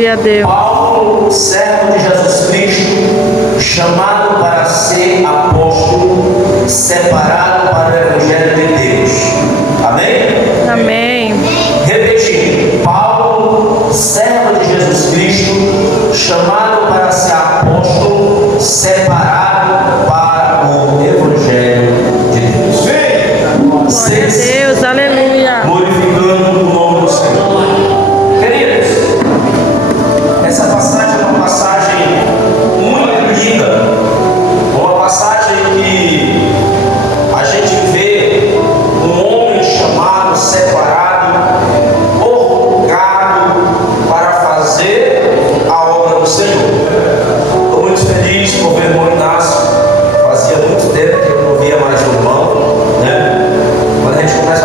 Glória a Deus. Paulo, servo de Jesus Cristo, chamado para ser apóstolo, separado para o Evangelho de Deus. Amém? Amém. Repetindo, Paulo, servo de Jesus Cristo, chamado para ser apóstolo, separado para o Evangelho de Deus. Glória a Deus. Aleluia. Glorificando o nome do Senhor. Queridos, essa passagem é uma passagem muito linda, uma passagem que a gente vê um homem chamado, separado, orgulhado para fazer a obra do Senhor. Estou muito feliz por ver o irmão Inácio. Fazia muito tempo que eu não via mais o irmão, né? Quando a gente começa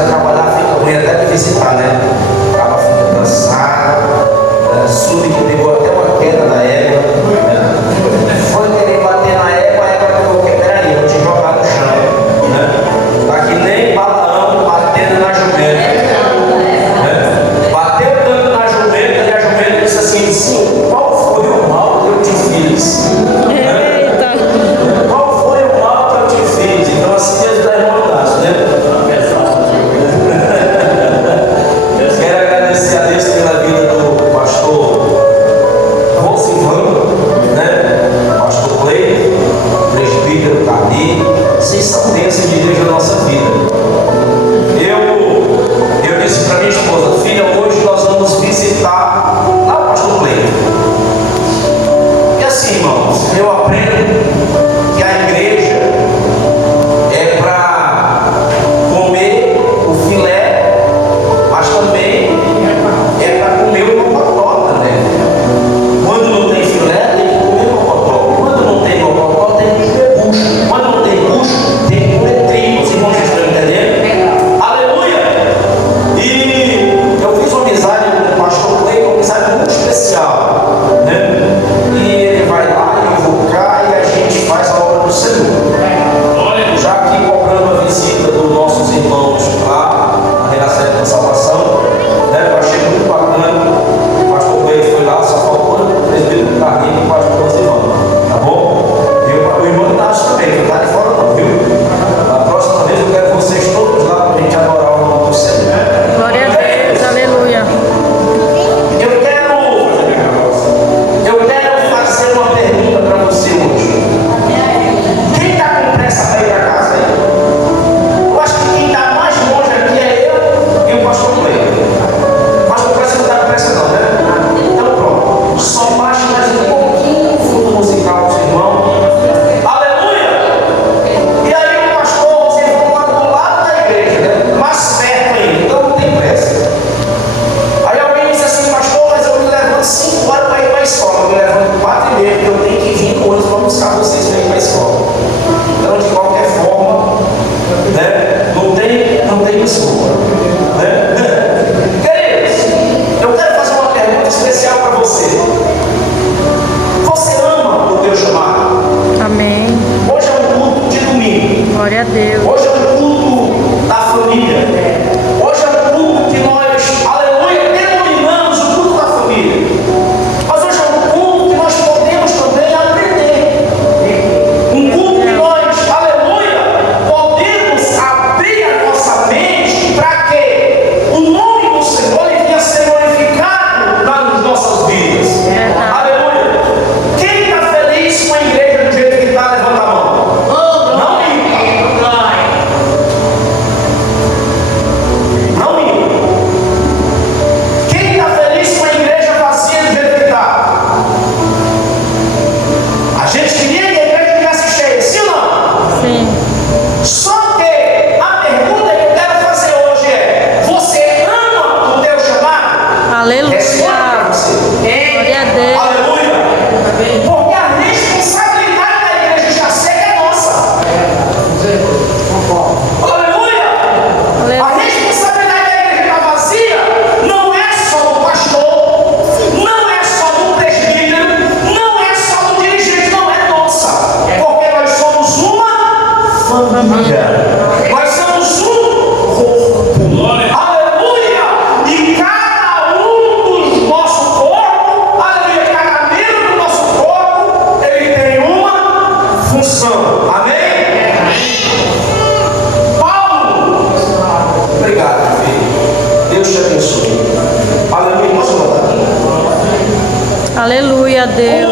a Deus.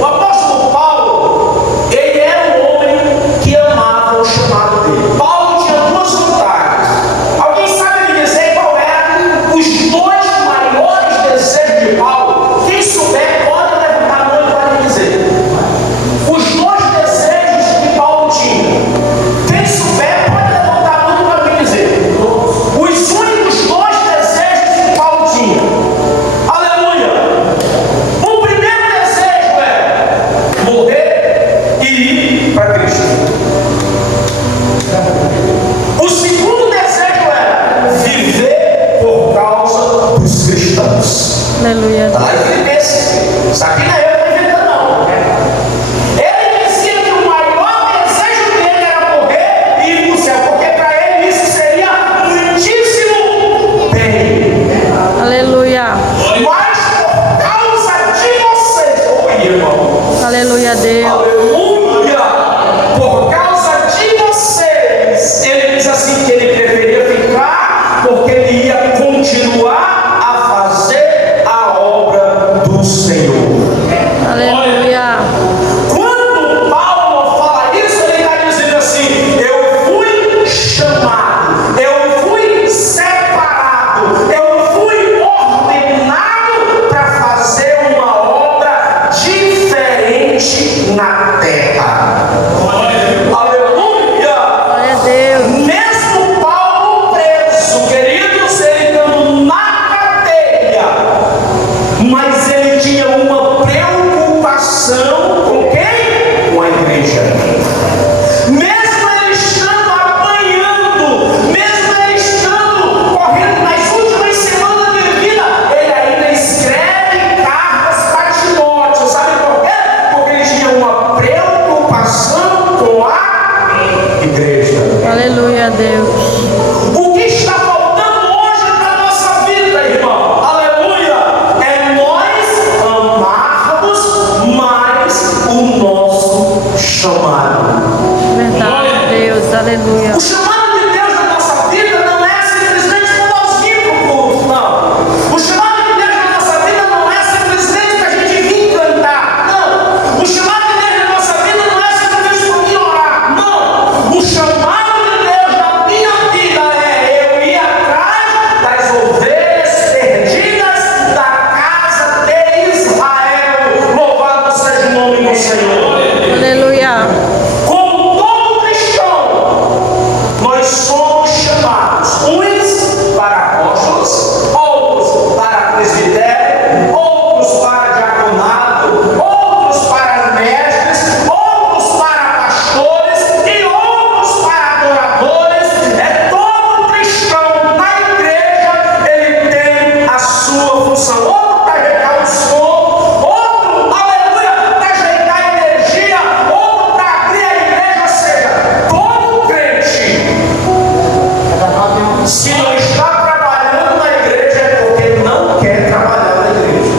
O apóstolo Paulo, ele era um homem que amava o chamado dele. Paulo tinha duas vontades. Alguém sabe me dizer qual eram os dois maiores desejos de Paulo? Quem souber pode levantar a mão e pode me dizer. Os dois desejos que Paulo tinha. Quem souber pode levantar a mão e pode me dizer. Os únicos dois desejos que Paulo tinha. Aleluia! O primeiro desejo é morrer e ir para Cristo. O segundo desejo era viver por causa dos cristãos. Aleluia. Está lá em Filipenses. Isso aqui não é eu que estou inventando, não. Ele dizia que o maior desejo dele era morrer e ir para o céu, porque para ele isso seria muitíssimo bem. Aleluia. Mas por causa de vocês, oi irmão, Aleluia, Deus. aleluia, por causa de vocês, ele diz assim que ele preferia ficar, porque ele ia continuar a fazer a obra do Senhor. Aleluia. Quando Paulo fala isso, ele está dizendo assim: eu fui chamado, eu fui separado, eu fui ordenado para fazer uma obra diferente na terra. Aleluia! Glória a Deus. Mesmo Paulo preso, queridos, ele estando na cadeia, mas ele tinha uma preocupação com quem? Com a igreja. Mesmo ele estando apanhando, mesmo ele estando correndo nas últimas semanas de vida, ele ainda escreve cartas para Timóteo. Sabe por quê? Porque ele tinha uma preocupação com a igreja. Aleluia, Deus. O que está faltando hoje para a nossa vida, irmão? Aleluia! É nós amarmos mais o nosso chamado. Verdade, Deus. Aleluia. O chamado de Deus na nossa vida não é simplesmente para nós vir para o culto, não. O chamado de Deus na nossa vida não é simplesmente para a gente vir cantar, não. O chamado de Deus na nossa vida não é simplesmente para vir orar, não. O chamado de Deus na minha vida é eu ir atrás das ovelhas perdidas da casa de Israel. Louvado seja o nome do Senhor. Aleluia. Como todo cristão, nós somos chamados uns para apóstolos, outros para presbitério, outros para diaconato, outros para mestres, outros para pastores e outros para adoradores. É todo cristão na igreja, ele tem a sua função. Outro para regar o som, outro, aleluia, para ajeitar a energia, outro para abrir a igreja. Ou seja, todo crente, se não está trabalhando na igreja, é porque não quer trabalhar na igreja.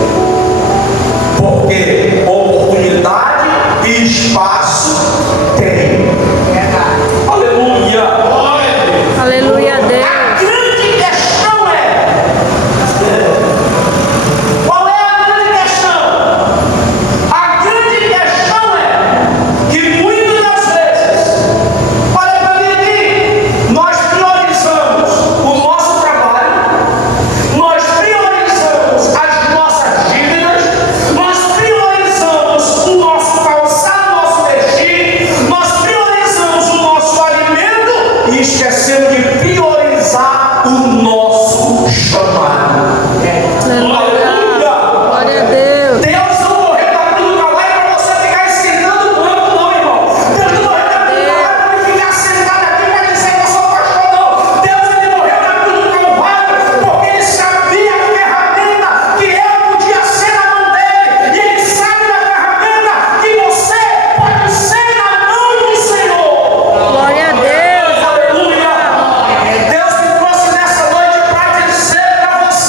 Porque oportunidade e espaço tem. Aleluia! Aleluia, A Deus. grande questão qual é a grande questão? A grande questão é que muitas das vezes, olha para mim aqui, nós priorizamos o nosso trabalho, nós priorizamos as nossas dívidas, nós priorizamos o nosso calçado, o nosso vestir, nós priorizamos o nosso alimento e esquecemos de priorizar o nosso chamado. Aleluia. Glória a Deus. Deus não morreu da cruz do Calvário para você ficar esquentando o banco, não, irmão. Deus não morreu da cruz do Calvário para ficar sentado aqui para dizer que eu sou pastor, não. Deus, ele morreu na cruz do Calvário porque ele sabia a ferramenta que eu podia ser na mão dele. E ele sabe a ferramenta que você pode ser na mão do Senhor. Glória a Deus. Aleluia! Deus me trouxe nessa noite para dizer para você.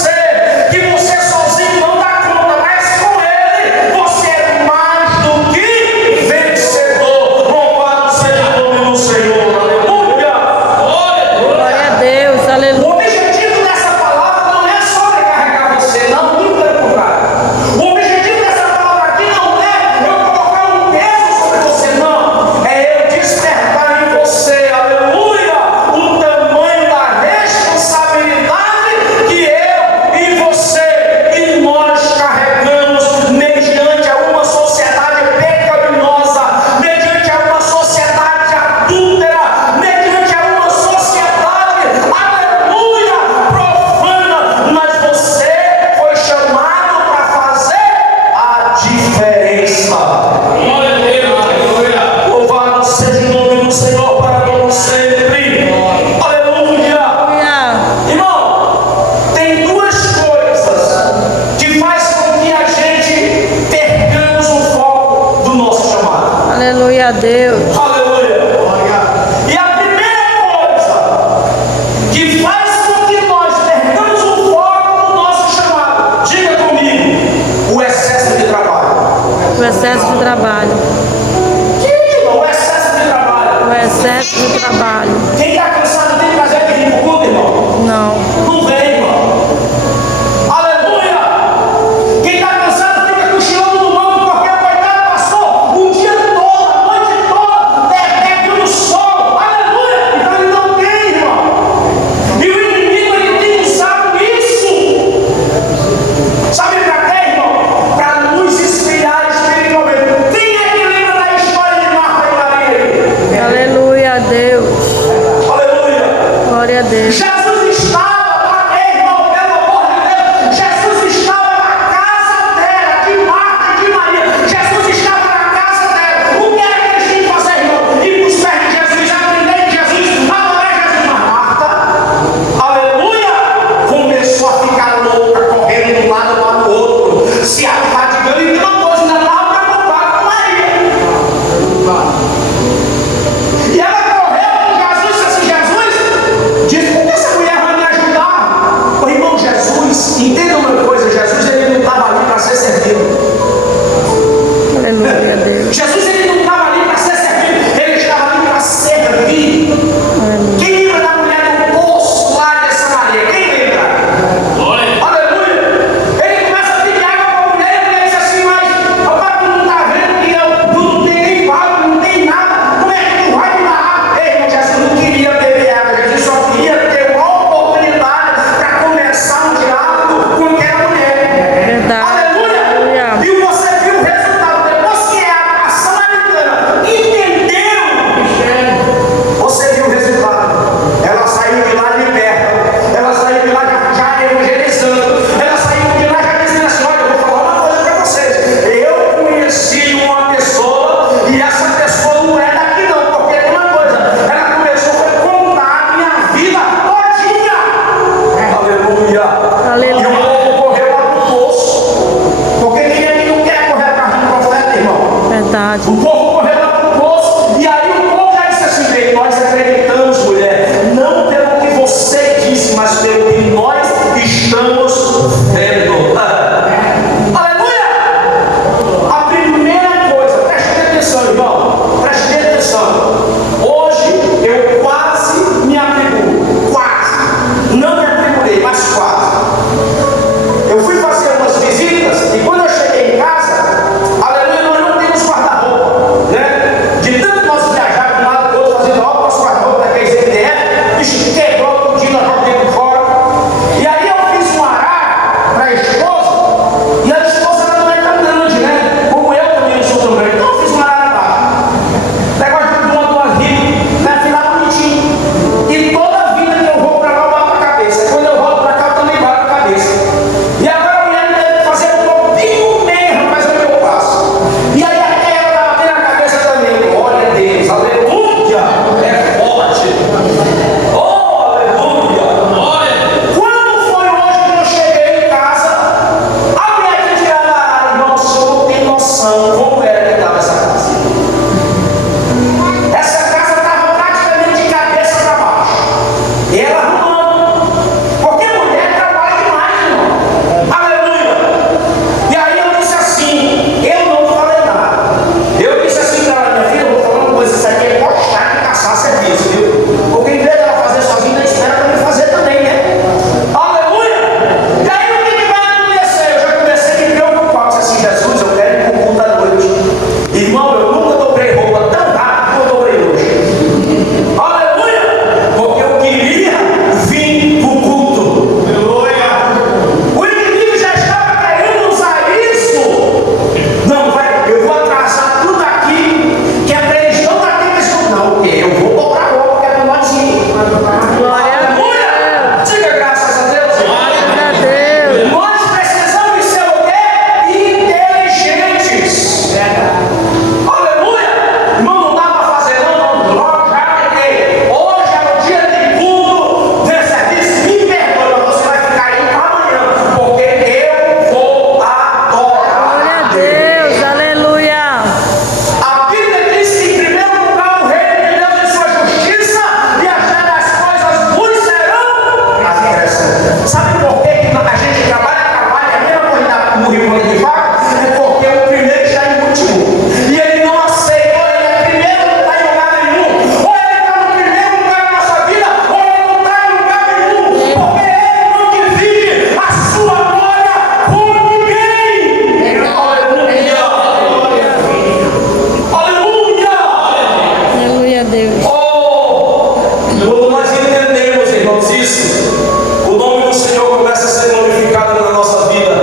o nome do Senhor começa a ser glorificado na nossa vida.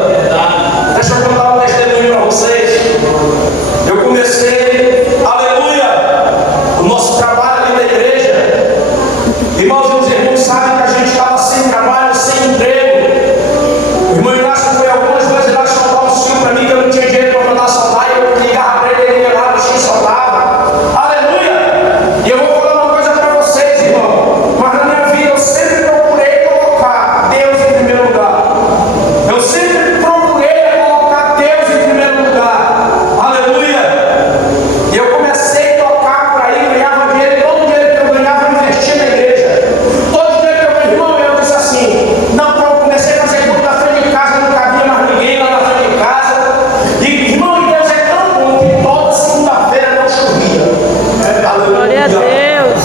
Deixa eu contar um testemunho para vocês. Eu comecei, aleluia, o nosso trabalho ali na igreja. Irmãos e irmãos sabem que a gente estava sem trabalho, sem emprego. O irmão Inácio foi algumas vezes lá soltar um filme para mim que eu não tinha dinheiro para mandar soltar. E eu ligava para ele ligava, o X soltava. Aleluia! E eu vou falar uma coisa para vocês, irmão. Mas na minha vida eu sempre procurei colocar Deus em primeiro lugar. Eu sempre procurei colocar Deus em primeiro lugar. Aleluia! E eu comecei a tocar por aí, ganhava dinheiro, todo o dinheiro que eu ganhava eu investia na igreja. Todo o dinheiro que eu ganhava, irmão, eu disse assim, não, eu comecei a fazer culto na frente de casa, não cabia mais ninguém lá na frente de casa. E, irmão, Deus é tão bom que toda segunda-feira não chovia. Glória a Deus.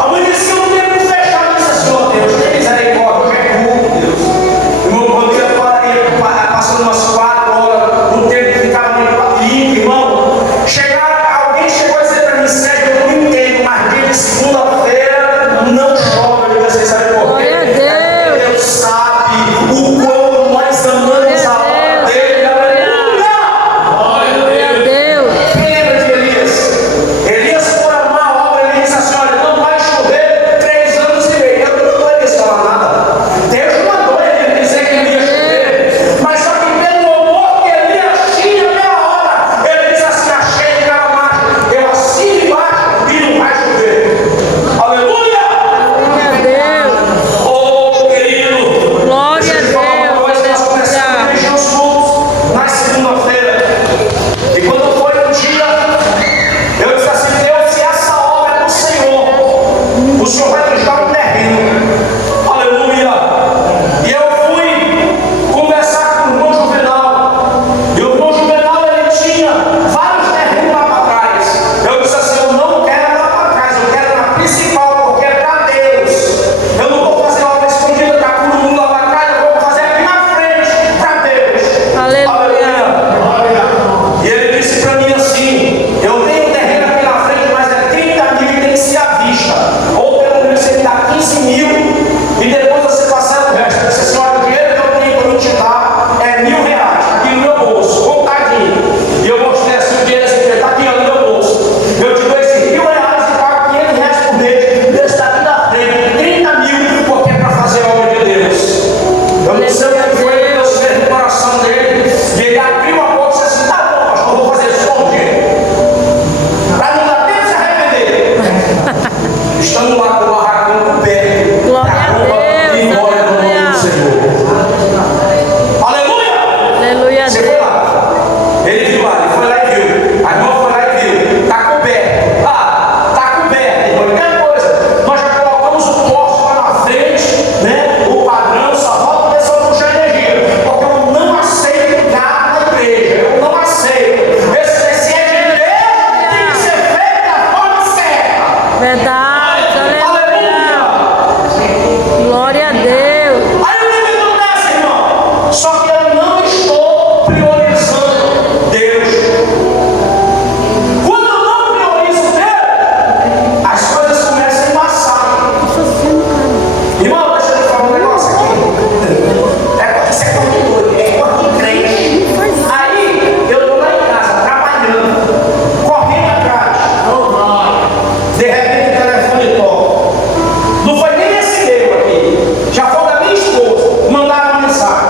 Amanhecia um tempo fechado, eu disse assim, ó Deus, tem misericórdia, hoje é culto, Deus. Irmão, quando eu ia passando umas 4 horas, o tempo ficava limpo, irmão. Alguém chegou a dizer para mim, Sérgio, eu não entendo, mas dia de segunda-feira não chove. Eu disse, sabe por quê? Glória a Deus. Deus sabe o quão nós amamos a obra dele. Glória a Deus. Lembra de Elias? Elias, por amar a obra, ele disse assim, olha, não vai chover 3 anos e meio. Eu não vou Elias falar nada. Deus mandou ele dizer que ele ia chover. Mas só que pelo amor que Elias tinha pela obra, ele disse assim, achei que era macho. Eu assino embaixo e não vai chover. Aleluia! Glória a Deus. Oh, querido! Glória Deixa eu te falar uma coisa, nós começamos a dirigir os cultos na segunda-feira. E quando foi um dia, eu disse assim, Deus, se essa obra é do Senhor, o Senhor vai nos dar um terreno. Aleluia! E eu fui conversar com o irmão Juvenal. E o irmão Juvenal, ele tinha vários terrenos lá para trás. Eu disse assim, eu não quero lá para trás, eu quero na principal, porque é para Deus. Eu não vou fazer obra escondida para todo mundo lá para trás, eu vou fazer aqui na frente, para Deus. Aleluia. E ele disse para mim assim, eu tenho um terreno aqui na frente, mas é 30 mil e tem que ser à vista. Ou pelo menos você me dá 15 mil e depois você parcela o resto. Eu disse assim, olha, o dinheiro que eu tenho para me te dar é R$1.000 aqui no meu bolso, contadinho. E eu mostrei assim o dinheiro assim, está aqui no meu bolso. Eu te dou esses R$1.000 e pago R$500 por mês. Desse daqui da frente, 30 mil, porque é para fazer a obra de Deus. Eu não sei o que foi que Deus fez no coração dele. E ele abriu a boca e disse assim, tá bom, pastor, eu vou fazer só um dia. Para não dar tempo de se arrepender. Estamos lá com o barracão coberto. Glória a Para honra e Deus, glória do nome aleluia. do Senhor. Aleluia! Aleluia a Você foi Deus. lá. Ele viu lá, ele foi lá e viu. A irmã foi lá e viu. Está coberto. Está coberto. Irmão, mesma coisa. Nós já colocamos o poste lá na frente, né? O padrão, só falta o pessoal puxar energia. Porque eu não aceito gado na igreja. Eu não aceito. Esse é de Deus, tem que ser feito da forma certa. Verdade. Aleluia. Glória a Deus. Aí o que me acontece, irmão? Só que eu não estou priorizando Deus. Quando eu não priorizo Deus, as coisas começam a embaçar. Irmão, deixa eu te falar um negócio aqui. Isso é corredor, é corredor crente. Aí eu estou lá em casa, trabalhando, correndo atrás. De repente o telefone toca. Não foi nem esse meu aqui, já foi da minha esposa. Mandaram uma mensagem.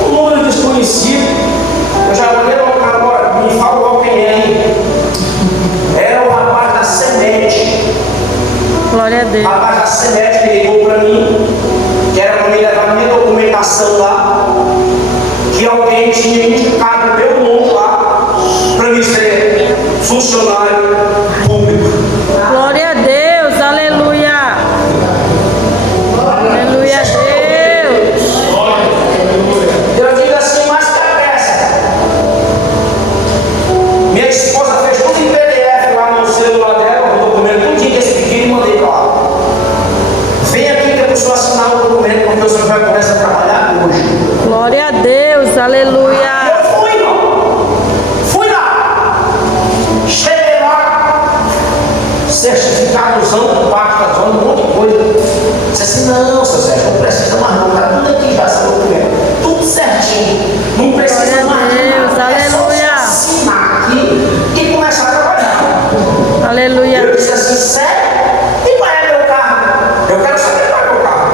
O número desconhecido. Eu já olhei para o cara agora, me fala logo quem é aí. Era o rapaz da Semente. Glória a O Deus. rapaz da Semente que ligou para mim, que era para me levar minha documentação lá, que alguém tinha indicado o meu nome lá para me ser funcionário público. Glória a Deus. Aleluia. Aleluia a Deus. Eu digo assim, mas cabeça. Minha esposa fez tudo em PDF lá no celular dela, o documento, tudo que esse pedido e mandei para lá. Vem aqui que a pessoa assinar o documento, porque o senhor vai começar a trabalhar hoje. Glória a Deus. Aleluia. Eu fui, não. Fui lá. Cheguei lá. Certificadozão do pacto, um monte de coisa. Disse assim, disse, não, seu Sérgio, não precisa mais não, tá tudo aqui já, seu documento, tudo certinho, não precisa Glória a mais de Deus, nada, é só aleluia. assinar aqui e começar a trabalhar. Aleluia. Eu disse assim, sério? E qual é meu carro? Eu quero saber qual é meu carro.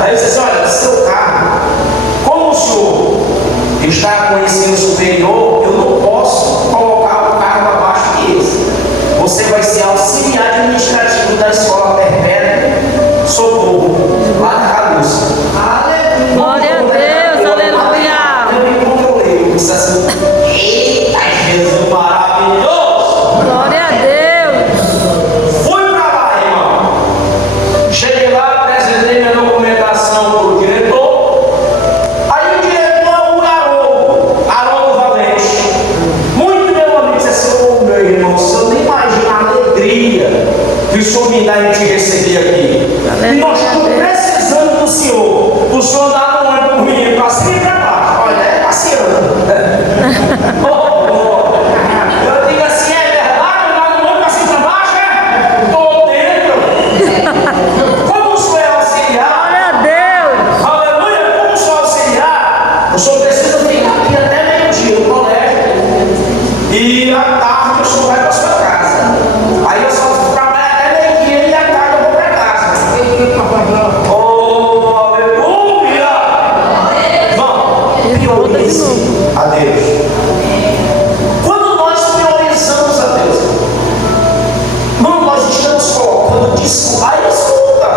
Aí ele disse assim, olha, seu carro, como o senhor está com ensino superior, eu não posso colocar o carro abaixo que esse. Você vai ser auxiliar administrativo da Escola Perpétua Socorro, lá da Caluça. Aleluia. Glória a Deus, aleluia. Eu me controlei, eu disse assim, eita Jesus maravilhoso. Glória a Deus. Fui pra lá, irmão. Cheguei lá, apresentei minha documentação pro diretor. Aí o diretor, o Haroldo Valente, muito meu amigo, disse assim, ô meu irmão, o senhor nem imagina a alegria que o senhor me dá em te receber aqui. E nós estamos precisando do senhor. O senhor dá um ônibus pro menino pra cima e pra baixo. Olha, é passeando. Eu digo assim, é verdade, dá um ônibus pra cima e pra baixo, é? Tô dentro. Como o senhor é auxiliar, Glória a Deus. aleluia, como o senhor é auxiliar, o senhor precisa ficar aqui até meio-dia no colégio. E à tarde o senhor vai para sua casa. Aí eu só trabalho até meio-dia e à tarde eu vou para casa. Oh, aleluia! Vamos, priorize a Deus. Quando nós priorizamos a Deus, não, nós estamos colocando desculpa. Aí escuta.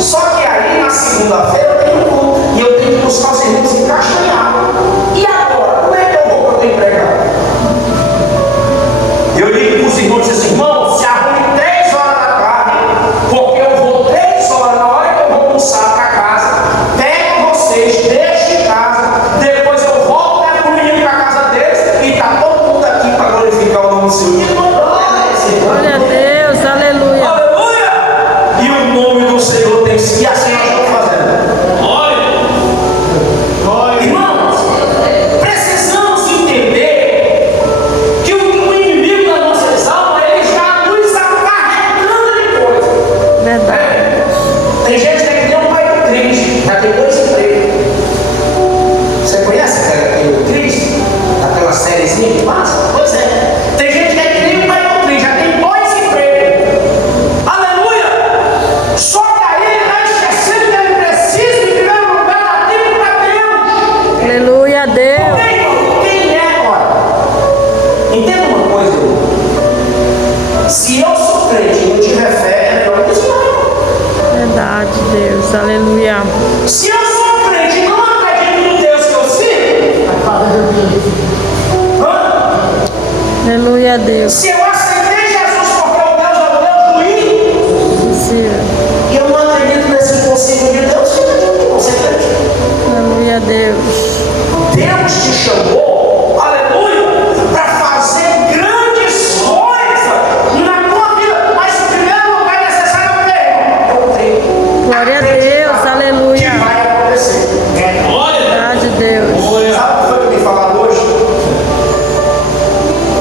Só que aí na segunda-feira eu tenho culto e eu tenho que buscar os irmãos em Castanhal. E agora, como é que eu vou para o empregado? Eu ligo para os irmãos e digo assim, irmão, se arrume 3 horas da tarde, porque eu vou 3 horas, na hora que eu vou almoçar para casa, pego vocês, deixo em casa, depois eu volto, levo o menino para casa deles e está todo mundo aqui para glorificar o nome do Senhor. Glória a Deus, aleluia. Aleluia! E o nome do Senhor tem que... E assim nós estamos fazendo. Glória! Irmãos, precisamos entender que o inimigo das nossas almas, ele está nos acarretando de coisas. Verdade. Tem gente que tem que ter um pai triste, já tem 2 empregos. Você conhece aquele triste? Aquela sériezinha que passa? Pois é. Tem gente que é que nem um pai triste, já tem 2 empregos. Aleluia! Só que aí ele está esquecendo que ele precisa, em primeiro lugar, dar tempo para Deus. Aleluia a Deus. Quem é agora? Entenda uma coisa, irmão. Se eu sou crente e não tiver fé, é melhor que isso não. Verdade, Deus, aleluia. Se eu sou crente e não acredito no Deus que eu sirvo, Aleluia a Deus. se eu aceitei Jesus porque o Deus é o Deus do Possível. e eu não acredito nesse impossível de Deus, você acredita? Aleluia a Deus. Deus te chamou, aleluia, para fazer grandes coisas na tua vida, mas em primeiro lugar é necessário o quê? Eu creio. Glória a Deus, Que aleluia. vai acontecer. Verdade, Deus. Sabe o que foi que me falaram hoje?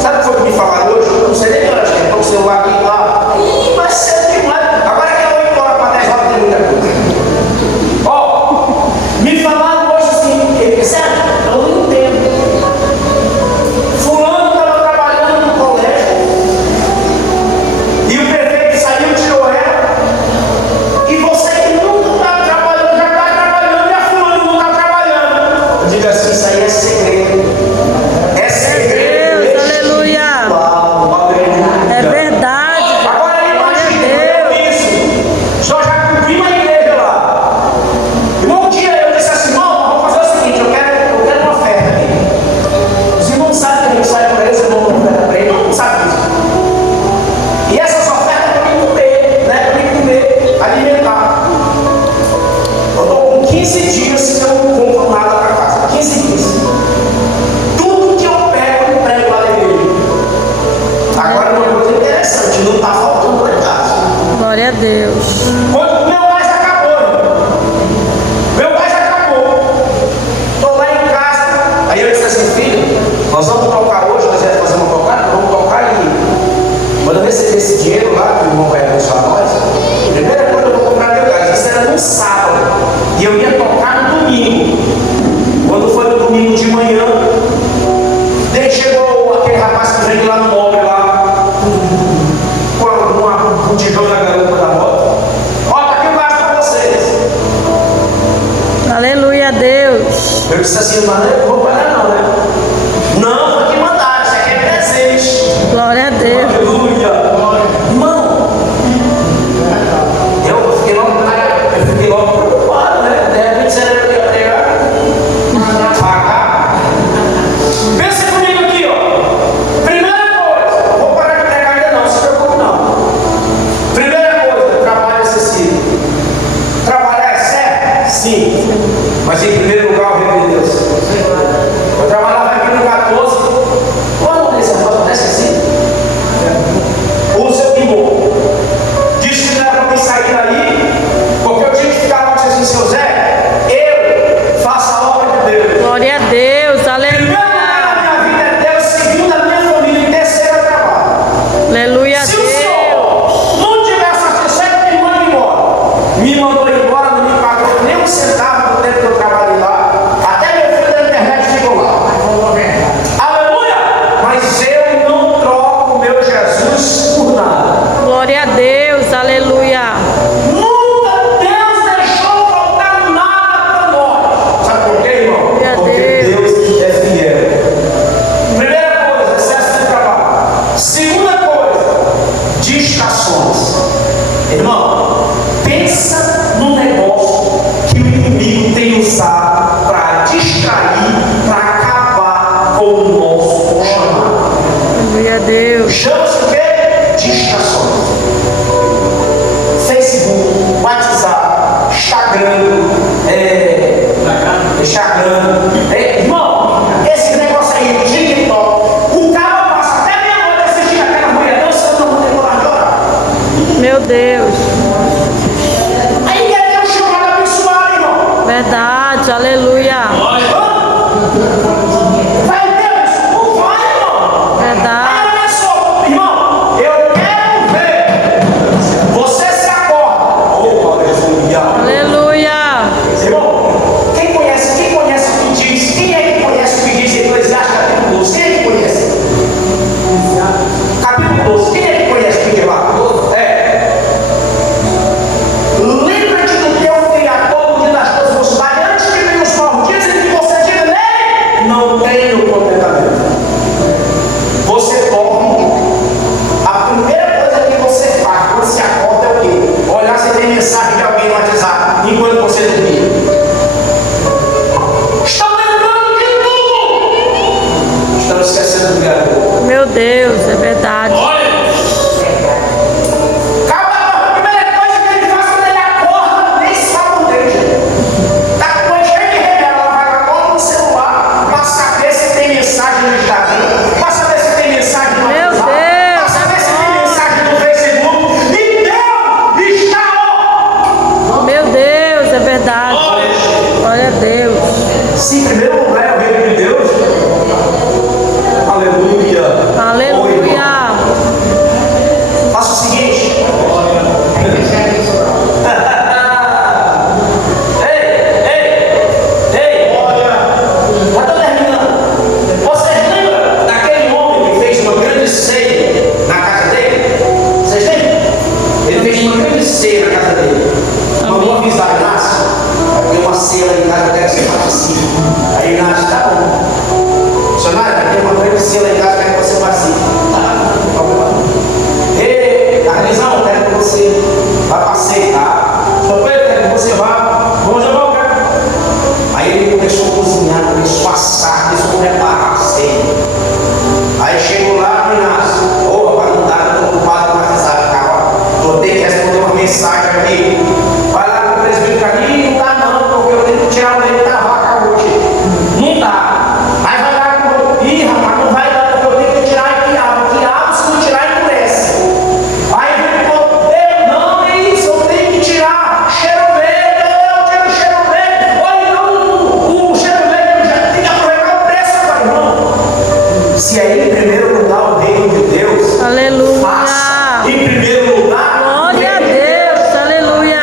Sabe o que foi que me falaram hoje? Eu não sei nem que horas tem. Estou com o celular aqui lá. Ih, vai ser demais. Agora que é 8 horas para 10 horas tem muita coisa. Ó, me falaram hoje assim, sério, eu não entendo. Fulano estava trabalhando no colégio e o prefeito saiu, tirou ela. E você que nunca está trabalhando, já está trabalhando e a fulano não está trabalhando. Eu digo assim, isso aí é segredo. É segredo. Deus, aleluia. É verdade. Agora imagine, eu isso. Só já cumpri uma igreja lá. E um dia eu disse assim, irmão, vamos fazer o seguinte, eu quero uma oferta aqui. Os irmãos sabem que a gente sai para eles, eu dou uma oferta para eles, não sabe disso. E essas ofertas é para mim comer, né? Para mim comer, alimentar. Eu estou com 15 dias que eu não compro nada para casa. 15 dias. Tudo que eu pego, eu prego lá na igreja. Agora uma coisa interessante, não está faltando para casa. Glória a Deus. Quando meu gás acabou, meu gás acabou. Estou lá em casa. Aí eu disse assim, filho, nós vamos tocar hoje, nós vamos fazer uma tocada, vamos tocar e quando eu receber esse dinheiro lá, que o irmão vai abençoar nós, a primeira coisa Mas em primeiro lugar, o reino de Deus. Eu trabalhava aqui no 14. Quando esse acontece assim? O seu irmão disse que não era para me sair daí, porque eu tinha que ficar lá e disse assim: seu Zé, eu faço a obra de Deus. Glória a Deus. Primeiro lugar na minha vida é Deus, segundo a minha família, e terceiro é trabalho. Aleluia a Se o Senhor não tiver satisfeito, me manda embora. Me mandou embora, não me pagou nem um centavo do tempo que eu trabalhei lá. Até meu filho da internet ficou lá. Aleluia! Mas eu não troco o meu Jesus por nada. Glória a Deus. Aleluia. Nunca Deus deixou faltar nada para nós. Sabe por quê, irmão? Glória a Porque Deus. Deus é fiel. Primeira coisa, excesso de trabalho. Segunda coisa, distrações. Irmão, pensa no negócio que o inimigo tem usado para distrair, para acabar com o nosso chamado. Glória a Deus. Chama-se o quê? Distrações. Facebook, WhatsApp, irmão, esse negócio aí, TikTok, o cara passa até meia-noite assistindo aquela mulher dançando, não tem coragem de orar. Meu Deus. Aí quer ter um chamado abençoado, irmão. Verdade. Aleluia. Vai Deus, não vai, irmão. Verdade. Aí olha só, irmão, eu quero ver você se acorda. Oh, aleluia. Aleluia. Irmão, quem conhece o que diz? Quem é que conhece o que diz Eclesiastes capítulo 12? Quem é que conhece? Capítulo 12, quem é que conhece o que diz lá? Lembra-te do teu Criador no dia das tuas mocidades, antes que venham os maus dias em que você diga nele, não tenho contentamento. Você dorme, a primeira coisa que você faz quando se acorda é o quê? Olhar se tem mensagem de alguém no WhatsApp enquanto você dormir. Estão lembrando de tudo. Estão esquecendo do Criador. Meu Deus. É verdade. A primeira coisa que ele faz quando ele acorda, nem sabe onde é. Está com a cheia de remela, ela vai agora no celular para saber se tem mensagem no Instagram, para saber se tem mensagem no Meu WhatsApp, Deus. para saber se tem mensagem no Facebook. E Deus está ó. Meu Deus. É verdade. Glória a Deus. Se em primeiro lugar é o reino de Deus, aleluia. Aleluia. Faça o seguinte. Ei, já estou terminando. Vocês lembram daquele homem que fez uma grande ceia na casa dele? Vocês lembram? Ele fez uma grande ceia na casa dele. Mandou avisar Inácio. Vai ter uma ceia lá em casa, eu quero que você participe. Aí Inácio, tá bom. Missionário, vai ter uma grande ceia lá em casa, eu quero que você participe. Tá, não tem problema não. Ei, Carlizão, eu quero que você vá para ceia, tá? Sr. Pedro, eu quero que você vá. Vamos jogar o cara. Aí ele começou a cozinhar, começou a assar, começou a preparar a ceia. Aí chegou lá no Inácio. Ô, rapaz, não dá, eu estou ocupado com o WhatsApp, cara. Vou ter que responder uma mensagem aqui. Vai lá no presbítero para mim, não dá não, porque eu tenho que tirar o leite da vaca hoje. Não dá. Aí vai lá com ih, rapaz, não vai dar, porque eu tenho que tirar e quiabo. Quiabo, se não tirar, endurece. Aí ele falou, não é isso, eu tenho que tirar. Cheiro verde, eu tiro cheiro verde. Olha, não, o cheiro verde já tem que aproveitar o preço agora, irmão. Se aí em primeiro lugar o reino de Deus, Aleluia. faça em primeiro lugar. Glória a Deus. Aleluia.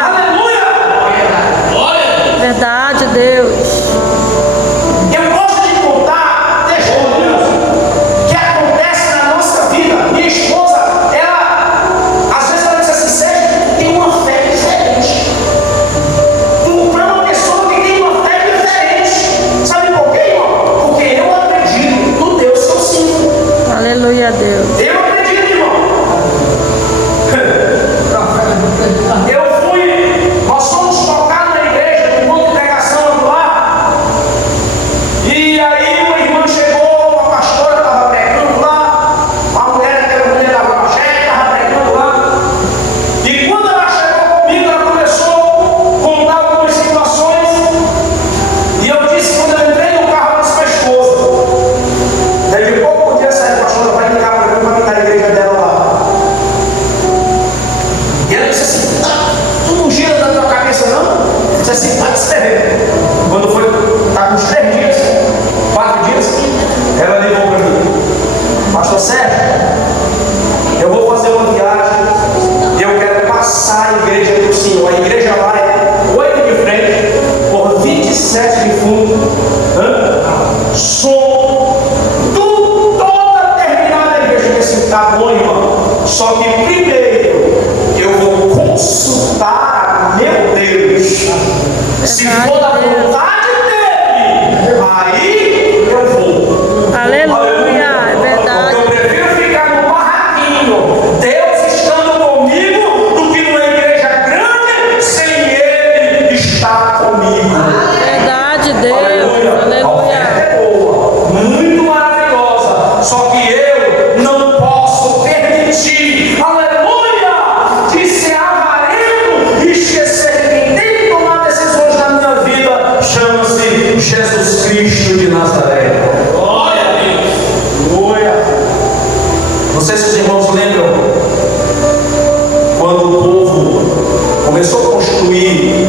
que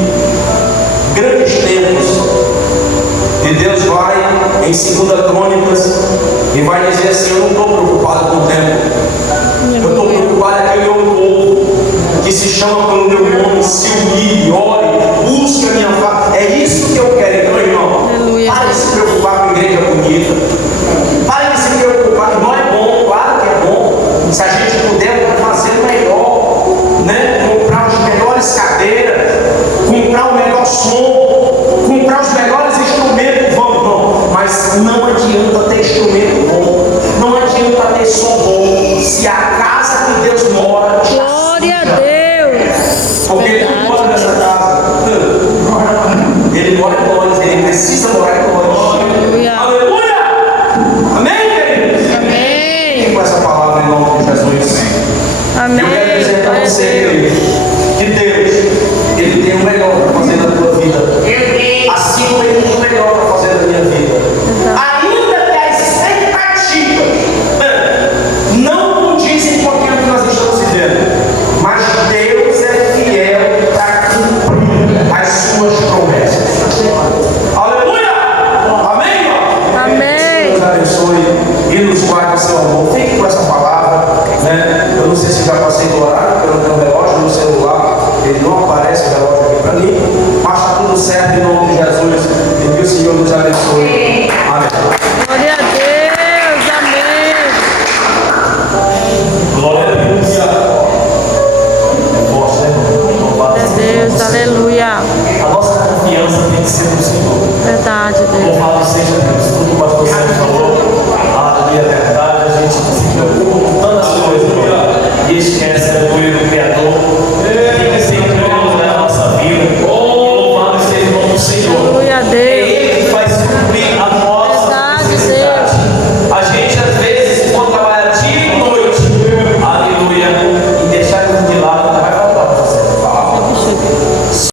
grandes tempos, e Deus vai em 2 Crônicas e vai dizer assim: eu não estou preocupado com o tempo, eu estou preocupado com aquele meu povo que se chama pelo meu nome, se humilhe, ore, busque a minha face. É isso que eu quero. Então, irmão, pare de se preocupar com a igreja bonita, pare de se preocupar, irmão, é bom, claro que é bom, se a gente puder fazer melhor, né? Comprar as melhores cadeiras, comprar o melhor som, comprar os melhores instrumentos, vamos, mas não adianta ter instrumento bom, não adianta ter som bom, se a casa que Deus mora está Glória a suja. Deus. Porque ele não mora nessa casa, ele mora em nós, ele precisa morar em nós. Aleluia. Aleluia! Amém, queridos? Amém. E com essa palavra em nome de Jesus, Amém. eu quero dizer para Glória a você, Deus. querido, que Deus, Ele tem o melhor para fazer na tua vida, assim como Ele tem o melhor para fazer na minha vida. Ainda que as expectativas não condizem com aquilo que nós estamos vivendo, mas Deus é fiel para cumprir as suas promessas. Aleluia! Amém, irmão? Amém. Deus abençoe e nos guarde o seu amor. Fique com essa palavra, né? Eu não sei se já passei do horário, porque eu não tenho relógio no celular, ele não aparece o relógio aqui para mim, mas está tudo certo em nome de Jesus. E que o Senhor nos abençoe. Amém. Glória a Deus. Amém. Glória a Deus. Glória a Deus. Aleluia. A nossa confiança tem que ser no Senhor. Verdade, Deus. Louvado seja Deus. Tudo que o pastor Sérgio falou, a verdade, a gente se preocupa